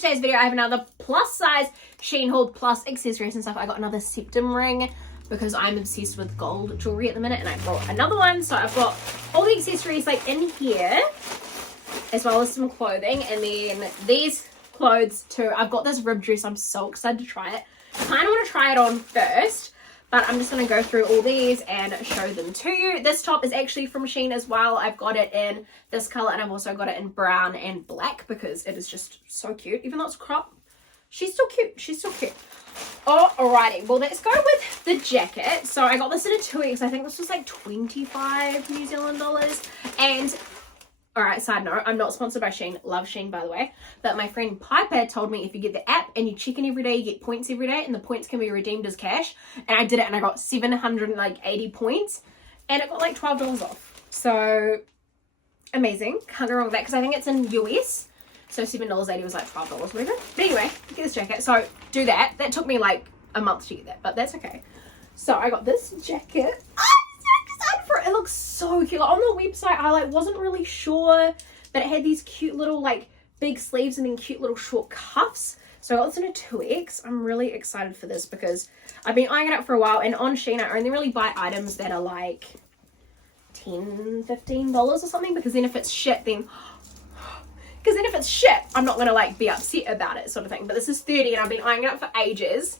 today's video, I have another plus size Shein haul plus accessories and stuff. I got another septum ring because I'm obsessed with gold jewelry at the minute, and I bought another one. So I've got all the accessories like in here, as well as some clothing, and then these clothes too. I've got this rib dress. I'm so excited to try it. I kind of want to try it on first, but I'm just going to go through all these and show them to you. This top is actually from Shein as well. I've got it in this color, and I've also got it in brown and black because it is just so cute. Even though it's crop, she's still cute. She's still cute. Alrighty, well, let's go with the jacket. So I got this in a 2X. I think this was like 25 New Zealand dollars. And alright, side note, I'm not sponsored by Shein. Love Shein, by the way. But my friend Piper told me if you get the app and you check in every day, you get points every day, and the points can be redeemed as cash. And I did it, and I got 780 points, and it got like $12 off. So amazing. Can't go wrong with that, because I think it's in US. So $7.80 was like $12, whatever. But anyway, get this jacket. So do that. That took me like a month to get that, but that's okay. So I got this jacket. It looks so cute. Like, on the website, I like wasn't really sure that it had these cute little like big sleeves and then cute little short cuffs. So I got this in a 2X. I'm really excited for this because I've been eyeing it up for a while, and on Shein I only really buy items that are like $10-15 or something, because then if it's shit, I'm not gonna like be upset about it, sort of thing. But this is 30, and I've been eyeing it up for ages,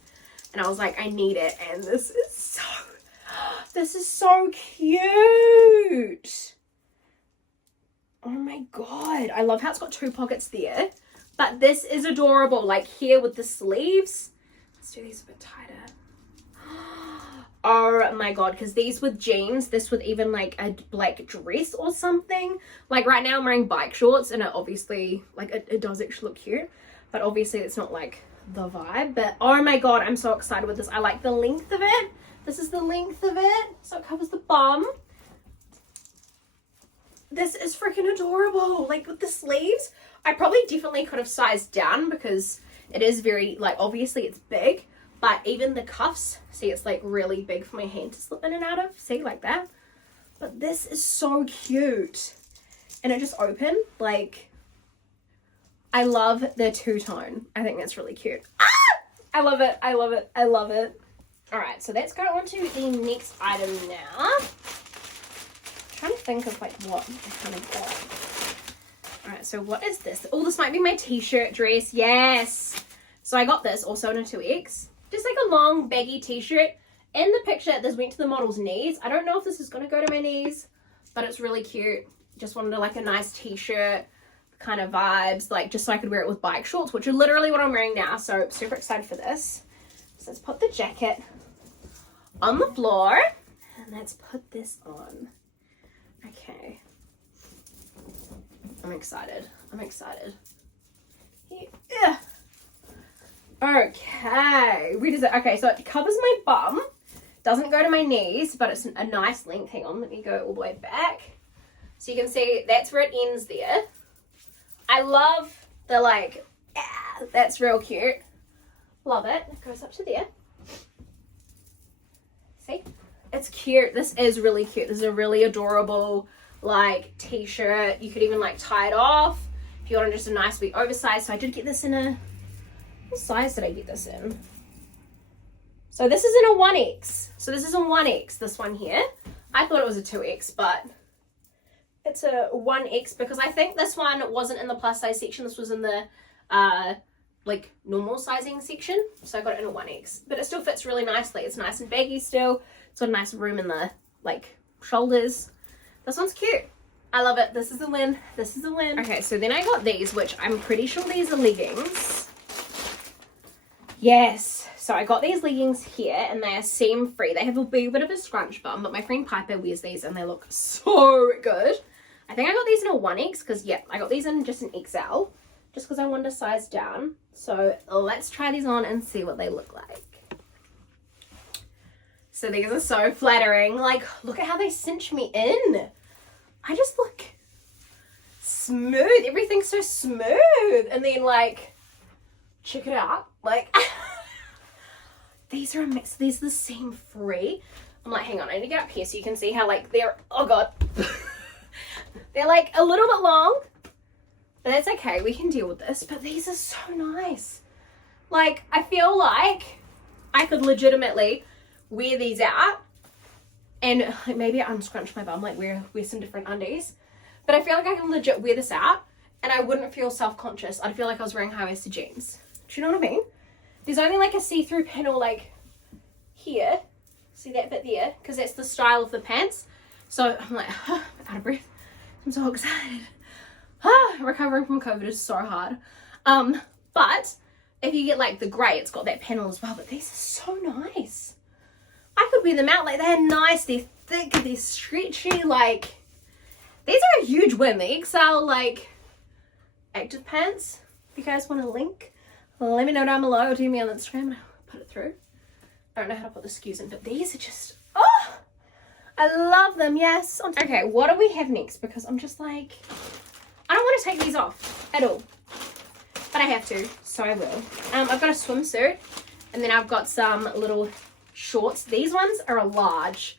and I was like, I need it, and this is so cute. Oh my god, I love how it's got two pockets there, but this is adorable. Like here with the sleeves, let's do these a bit tighter. Oh my god, because these with jeans, this with even like a black dress or something. Like right now I'm wearing bike shorts, and it obviously like it does actually look cute, but obviously it's not like the vibe. But oh my god, I'm so excited with this. I like the length of it. This is the length of it, so it covers the bum. This is freaking adorable. Like with the sleeves, I probably definitely could have sized down because it is very, like, obviously it's big, but even the cuffs, see, it's like really big for my hand to slip in and out of, see, like that. But this is so cute. And it just opened, like, I love the two-tone. I think that's really cute. Ah! I love it, I love it, I love it. Alright, so let's go on to the next item now. I'm trying to think of like what I kind of got. Alright, so what is this? Oh, this might be my t-shirt dress. Yes! So I got this also in a 2X. Just like a long baggy t-shirt. In the picture, this went to the model's knees. I don't know if this is going to go to my knees, but it's really cute. Just wanted like a nice t-shirt kind of vibes, like just so I could wear it with bike shorts, which are literally what I'm wearing now. So super excited for this. So let's put the jacket on the floor, and let's put this on. Okay. I'm excited. I'm excited. Yeah. Okay. Where does it? Okay, so it covers my bum. Doesn't go to my knees, but it's a nice length. Hang on, let me go all the way back. So you can see that's where it ends there. I love the like, that's real cute. Love it. It goes up to there. See? It's cute. This is really cute. This is a really adorable like t-shirt. You could even like tie it off if you want just a nice wee oversized. So I did get this in a, what size did I get this in? So this is in a 1X. So this is a 1X, this one here. I thought it was a 2X, but it's a 1X because I think this one wasn't in the plus size section. This was in the like normal sizing section, so I got it in a 1X, but it still fits really nicely. It's nice and baggy still. It's got a nice room in the like shoulders. This one's cute. I love it. This is a win. This is a win. Okay, so then I got these, which I'm pretty sure these are leggings. Yes, so I got these leggings here, and they are seam free. They have a wee bit of a scrunch bum, but my friend Piper wears these and they look so good. I think I got these in a 1X because yeah, I got these in just an XL just because I wanted to size down. So let's try these on and see what they look like. So these are so flattering. Like, look at how they cinch me in. I just look smooth. Everything's so smooth. And then like, check it out. Like, these are a mix. These are the seam free. I'm like, hang on, I need to get up here so you can see how like they're, oh god. They're like a little bit long, But that's okay, we can deal with this. But these are so nice. Like, I feel like I could legitimately wear these out and like maybe I unscrunch my bum, like wear some different undies. But I feel like I can legit wear this out and I wouldn't feel self-conscious. I'd feel like I was wearing high-waisted jeans. Do you know what I mean? There's only like a see-through panel like here. See that bit there? Because that's the style of the pants. So I'm like, out of breath. I'm so excited. Recovering from COVID is so hard. But if you get like the grey, it's got that panel as well. But these are so nice. I could wear them out. Like, they're nice, they're thick, they're stretchy. Like, these are a huge win. The XL like active pants. If you guys want a link, let me know down below or do me on Instagram and I'll put it through. I don't know how to put the SKUs in, but these are just, oh, I love them. Yes. Okay, what do we have next? Because I'm just like, I don't want to take these off at all, but I have to, so I will. I've got a swimsuit and then I've got some little shorts. These ones are a large.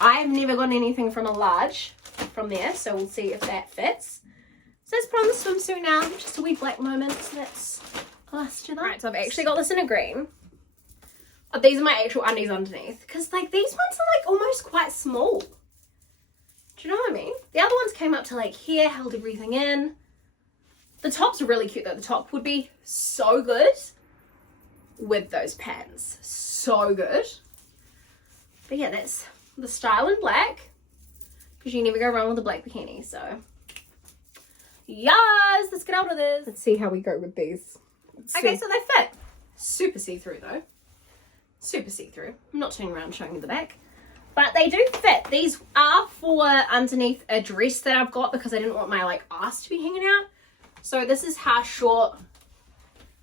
I've never gotten anything from a large from there, so we'll see if that fits. So let's put on the swimsuit now. Just a wee black moment. So let's do that. Right, so I've actually got this in a green. Oh, these are my actual undies underneath, because like these ones are like almost quite small. Do you know what I mean? The other ones came up to like here, held everything in. The top's really cute though. The top would be so good with those pants. So good. But yeah, that's the style in black, because you never go wrong with a black bikini. So yes, let's get out of this. Let's see how we go with these. Okay, so they fit. Super see-through though. Super see-through. I'm not turning around showing you the back, but they do fit. These are for underneath a dress that I've got because I didn't want my like ass to be hanging out. So this is how short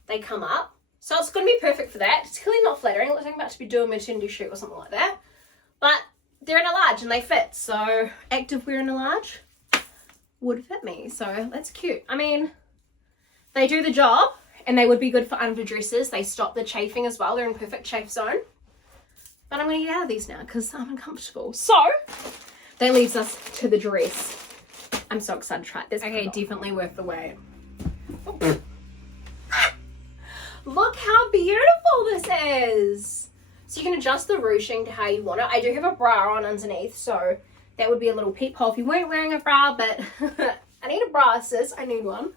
they come up. So it's going to be perfect for that. It's clearly not flattering. It looks like I'm about to be doing a maternity shoot or something like that. But they're in a large and they fit. So active wear in a large would fit me. So that's cute. I mean, they do the job and they would be good for underdresses. They stop the chafing as well. They're in perfect chafe zone. But I'm going to get out of these now because I'm uncomfortable. So that leaves us to the dress. I'm so excited to try this. Okay, definitely worth the wait. Oh. Look how beautiful this is. So you can adjust the ruching to how you want it. I do have a bra on underneath, so that would be a little peephole if you weren't wearing a bra, but I need a bra, sis. I need one.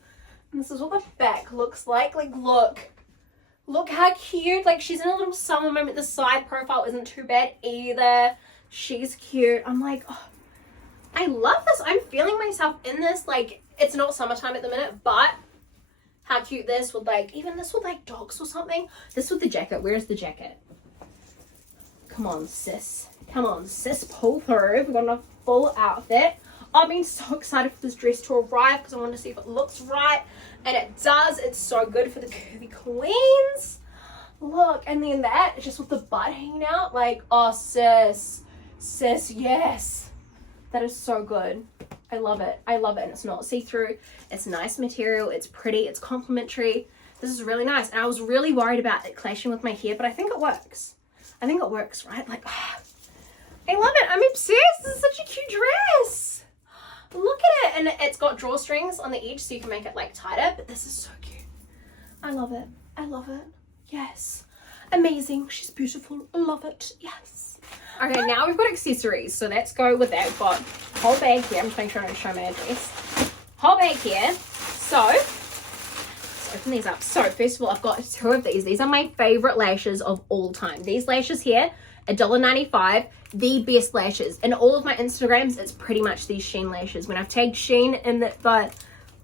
And this is what the back looks like. Like, look how cute. Like, she's in a little summer moment. The side profile isn't too bad either. She's cute. I'm like, oh, I love this. I'm feeling myself in this. Like, it's not summertime at the minute, but how cute this would, like, even this with like dogs or something. This with the jacket. Where's the jacket? Come on, sis. Come on, sis. Pull through. We've got a full outfit. I've been so excited for this dress to arrive because I want to see if it looks right. And it does. It's so good for the curvy queens. Look, and then that, just with the butt hanging out. Like, oh, sis. Sis, yes. That is so good. I love it. I love it. And it's not see-through. It's nice material. It's pretty. It's complimentary. This is really nice. And I was really worried about it clashing with my hair, but I think it works. I think it works, right? Like, oh, I love it. I'm obsessed. This is such a cute dress. Look at it. And it's got drawstrings on the edge so you can make it like tighter, but this is so cute. I love it. I love it. Yes. Amazing. She's beautiful. I love it. Yes. Okay, now we've got accessories. So let's go with that. We've got a whole bag here. I'm just making sure I don't show my address. Whole bag here. So let's open these up. So first of all, I've got two of these. These are my favorite lashes of all time. These lashes here, $1.95. The best lashes. In all of my Instagrams, it's pretty much these Shein lashes. When I've tagged Shein in the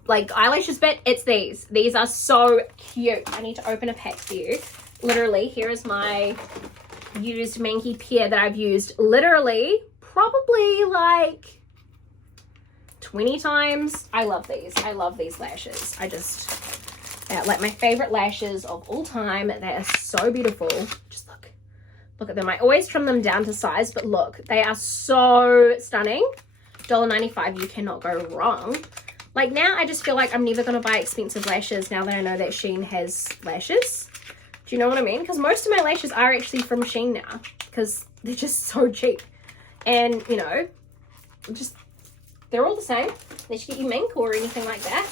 like eyelashes bit, it's these. These are so cute. I need to open a pack for you. Literally, here is my used Manky pair that I've used literally probably like 20 times. I love these. I love these lashes. They're like my favorite lashes of all time. They are so beautiful. Just look at them. I always trim them down to size, but look, they are so stunning. $1.95, you cannot go wrong. Like, now I just feel like I'm never going to buy expensive lashes now that I know that Shein has lashes. Do you know what I mean? Because most of my lashes are actually from Shein now because they're just so cheap. And, you know, they're all the same. Unless you get your mink or anything like that.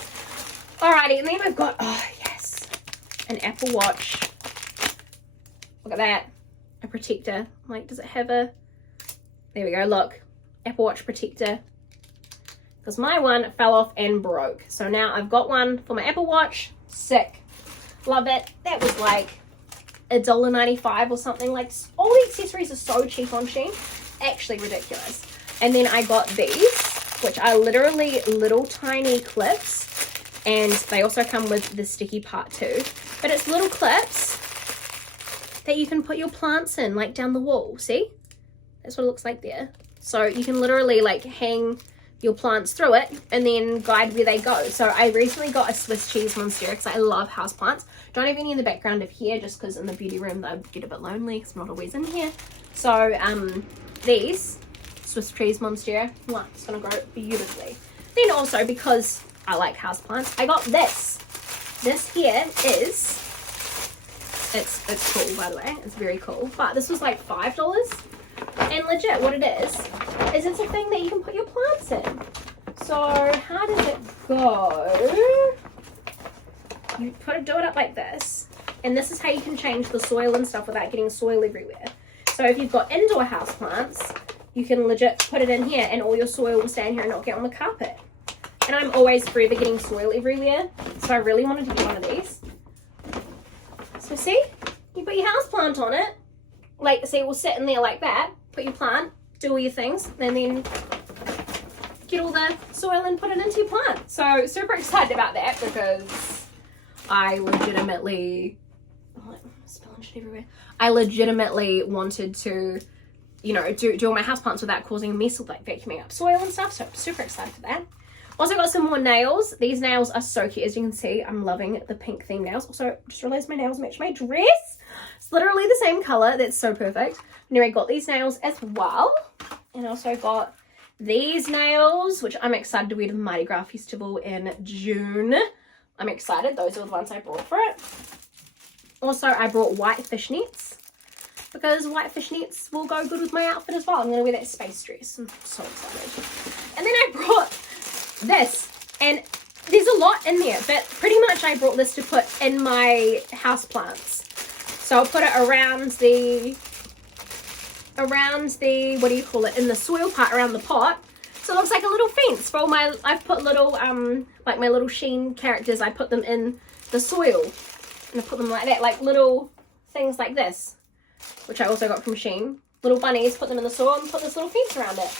Alrighty, and then I've got, oh yes, an Apple Watch. Look at that. A protector. Like, does it have a... There we go, look. Apple Watch protector. Because my one fell off and broke. So now I've got one for my Apple Watch. Sick. Love it. That was like $1.95 or something. Like, all the accessories are so cheap on Shein. Actually ridiculous. And then I got these, which are literally little tiny clips. And they also come with the sticky part too. But it's little clips that you can put your plants in, like down the wall. See? That's what it looks like there. So you can literally like hang your plants through it and then guide where they go. So I recently got a Swiss cheese monstera because I love houseplants. Don't have any in the background of here just because in the beauty room they get a bit lonely because I'm not always in here. So these Swiss cheese monstera, it's gonna grow beautifully. Then also because I like houseplants, I got this. This here is, it's cool by the way, it's very cool. But this was like $5. And legit, what it is it's a thing that you can put your plants in. So how does it go? You do it up like this, and this is how you can change the soil and stuff without getting soil everywhere. So if you've got indoor house plants, you can legit put it in here, and all your soil will stay in here and not get on the carpet. And I'm always forever getting soil everywhere, so I really wanted to get one of these. So see, you put your house plant on it. Like, see, it will sit in there like that. Put your plant, do all your things, and then get all the soil and put it into your plant. So, super excited about that because I legitimately... Oh, I'm spilling shit everywhere. I legitimately wanted to, you know, do all my houseplants without causing a mess with, like, vacuuming up soil and stuff. So, I'm super excited for that. Also got some more nails. These nails are so cute. As you can see, I'm loving the pink theme nails. Also, just realized my nails match my dress. It's literally the same color. That's so perfect. Anyway, got these nails as well. And also got these nails, which I'm excited to wear to the Mardi Gras Festival in June. I'm excited. Those are the ones I brought for it. Also, I brought white fishnets because white fishnets will go good with my outfit as well. I'm going to wear that space dress. I'm so excited. And then I brought this, and there's a lot in there, but pretty much I brought this to put in my house plants. So I'll put it around the what do you call it, in the soil part around the pot, so it looks like a little fence for all my, I've put little like my little Shein characters, I put them in the soil and I put them like that, like little things like this, which I also got from Shein, little bunnies, put them in the soil and put this little fence around it.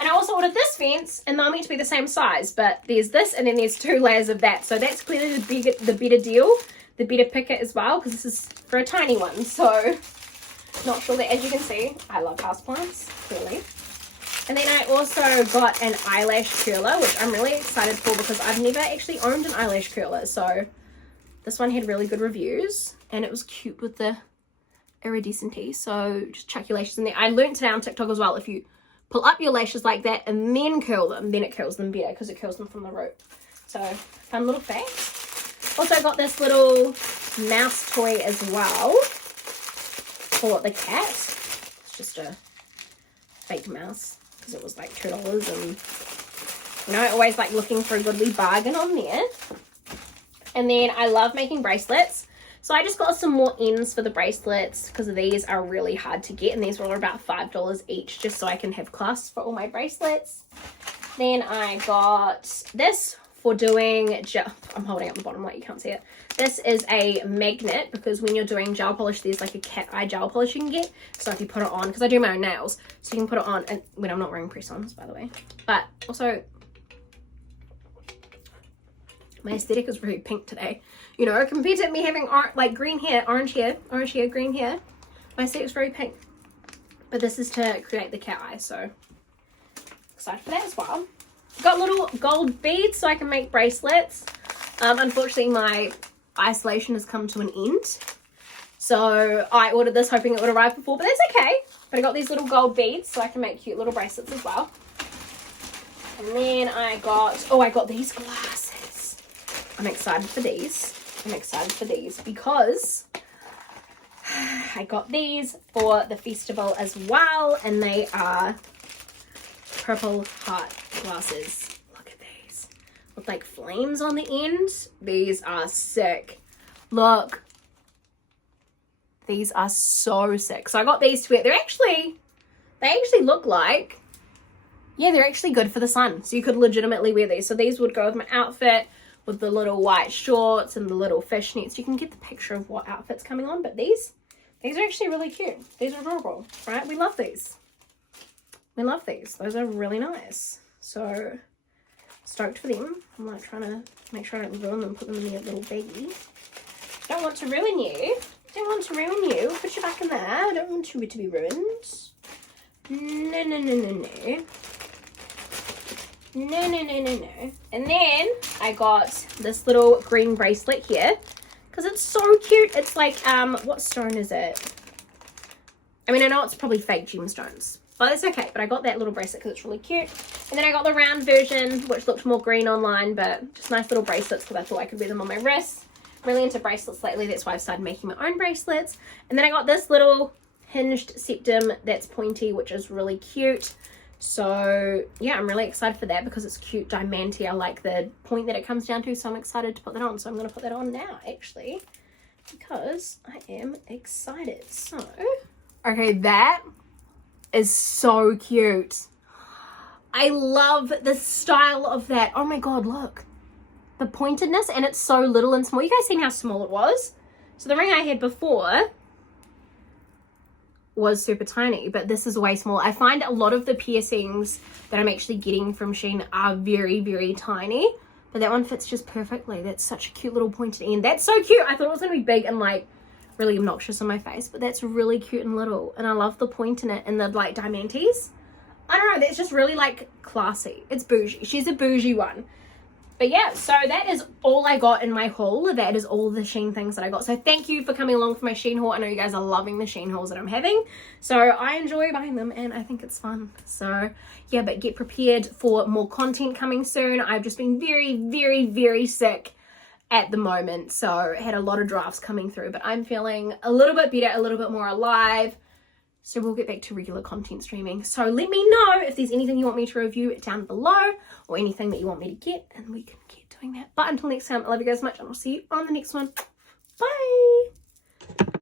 And I also ordered this fence, and they're meant to be the same size, but there's this, and then there's 2 layers of that. So that's clearly the better deal, the better picket as well, because this is for a tiny one. So, not sure that, as you can see, I love houseplants, clearly. And then I also got an eyelash curler, which I'm really excited for because I've never actually owned an eyelash curler. So, this one had really good reviews, and it was cute with the iridescent. So, just chuck your lashes in there. I learned today on TikTok as well, if you pull up your lashes like that and then curl them, then it curls them better because it curls them from the root. So, fun little fact. Also got this little mouse toy as well for the cat. It's just a fake mouse because it was like $2, and you know, I always like looking for a good wee bargain on there. And then I love making bracelets. So I just got some more ends for the bracelets because these are really hard to get, and these were about $5 each just so I can have clasps for all my bracelets. Then I got this for doing gel. I'm holding up the bottom like you can't see it. This is a magnet because when you're doing gel polish, there's like a cat eye gel polish you can get. So if you put it on, because I do my own nails, so you can put it on, and when I'm not wearing press-ons, by the way. But also, my aesthetic is really pink today. You know, compared to me having like green hair, orange hair, green hair, my aesthetic is very pink. But this is to create the cat eye, so excited for that as well. Got little gold beads so I can make bracelets. Unfortunately, my isolation has come to an end. So I ordered this hoping it would arrive before, but that's okay. But I got these little gold beads so I can make cute little bracelets as well. And then I got these glasses. I'm excited for these. Because I got these for the festival as well, and they are purple heart glasses. Look at these. with like flames on the end. These are sick. Look. These are so sick. So I got these to wear. They actually look like, yeah, they're actually good for the sun. So you could legitimately wear these. So these would go with my outfit with the little white shorts and the little fishnets. You can get the picture of what outfit's coming on. But these are actually really cute. These are adorable, right? We love these. We love these. Those are really nice. So stoked for them. I'm like trying to make sure I don't ruin them, put them in their little baggie. Don't want to ruin you. Don't want to ruin you. Put you back in there. I don't want you to be ruined. No, no, no, no, no. No, no, no, no, no. And then I got this little green bracelet here because it's so cute. It's like, what stone is it? I mean, I know it's probably fake gemstones, but it's okay. But I got that little bracelet because it's really cute. And then I got the round version, which looked more green online, but just nice little bracelets because I thought I could wear them on my wrist. Really into bracelets lately. That's why I've started making my own bracelets. And then I got this little hinged septum that's pointy, which is really cute. So yeah, I'm really excited for that because it's cute diamante. I like the point that it comes down to, so I'm excited to put that on. So I'm going to put that on now, actually, because I am excited. So, okay, that is so cute. I love the style of that. Oh my god, look. The pointedness, and it's so little and small. You guys seen how small it was? So the ring I had before was super tiny, but this is way small. I find a lot of the piercings that I'm actually getting from Shein are very, very tiny, but that one fits just perfectly. That's such a cute little pointed end. That's so cute. I thought it was gonna be big and like really obnoxious on my face, but that's really cute and little, and I love the point in it and the like diamantes. I don't know, that's just really like classy. It's bougie. She's a bougie one. But yeah, so that is all I got in my haul. That is all the Shein things that I got. So thank you for coming along for my Shein haul. I know you guys are loving the Shein hauls that I'm having. So I enjoy buying them and I think it's fun. So yeah, but get prepared for more content coming soon. I've just been very, very, very sick at the moment. So I had a lot of drafts coming through, but I'm feeling a little bit better, a little bit more alive. So we'll get back to regular content streaming. So let me know if there's anything you want me to review down below or anything that you want me to get, and we can get doing that. But until next time, I love you guys much and I'll see you on the next one. Bye!